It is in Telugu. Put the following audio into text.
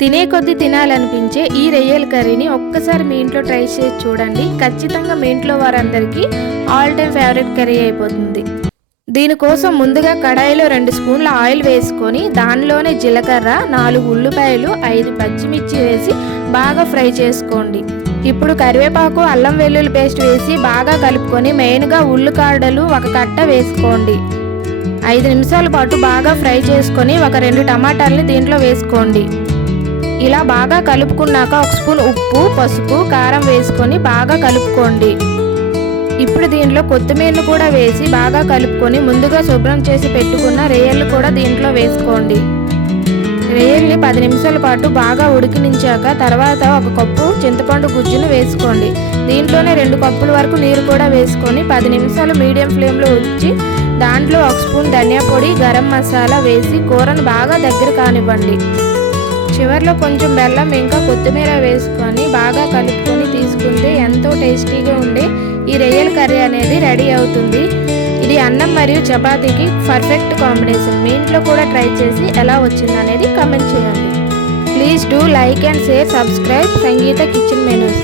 తినే కొద్దీ తినాలనిపించే ఈ రొయ్యల కర్రీని ఒక్కసారి మీ ఇంట్లో ట్రై చేసి చూడండి. ఖచ్చితంగా మీ ఇంట్లో వారందరికీ ఆల్ టైమ్ ఫేవరెట్ కర్రీ అయిపోతుంది. దీనికోసం ముందుగా కడాయిలో 2 స్పూన్ల ఆయిల్ వేసుకొని దానిలోనే జీలకర్ర, 4 ఉల్లిపాయలు, 5 పచ్చిమిర్చి వేసి బాగా ఫ్రై చేసుకోండి. ఇప్పుడు కరివేపాకు, అల్లం వెల్లుల్లి పేస్ట్ వేసి బాగా కలుపుకొని మెయిన్గా ఉల్లికాడలు 1 కట్ట వేసుకోండి. 5 నిమిషాల పాటు బాగా ఫ్రై చేసుకొని ఒక 2 టమాటాలని దీంట్లో వేసుకోండి. ఇలా బాగా కలుపుకున్నాక 1 స్పూన్ ఉప్పు, పసుపు, కారం వేసుకొని బాగా కలుపుకోండి. ఇప్పుడు దీంట్లో కొత్తిమీరను కూడా వేసి బాగా కలుపుకొని ముందుగా శుభ్రం చేసి పెట్టుకున్న రొయ్యలు కూడా దీంట్లో వేసుకోండి. రొయ్యల్ని 10 నిమిషాల పాటు బాగా ఉడికించాక తర్వాత 1 కప్పు చింతపండు గుజ్జును వేసుకోండి. దీంట్లోనే 2 కప్పుల వరకు నీరు కూడా వేసుకొని 10 నిమిషాలు మీడియం ఫ్లేమ్లో ఉంచి దాంట్లో 1 స్పూన్ ధనియా పొడి, గరం మసాలా వేసి కూరను బాగా దగ్గర కానివ్వండి. చివరిలో కొంచెం బెల్లం ఇంకా కొత్తిమీర వేసుకొని బాగా కలుపుకొని తీసుకుంటే ఎంతో టేస్టీగా ఉండే ఈ రొయ్యల కర్రీ అనేది రెడీ అవుతుంది. ఇది అన్నం మరియు చపాతీకి పర్ఫెక్ట్ కాంబినేషన్. మీ ఇంట్లో కూడా ట్రై చేసి ఎలా వచ్చిందనేది కామెంట్ చేయండి. Please do like and share, subscribe Sangeetha kitchen menus.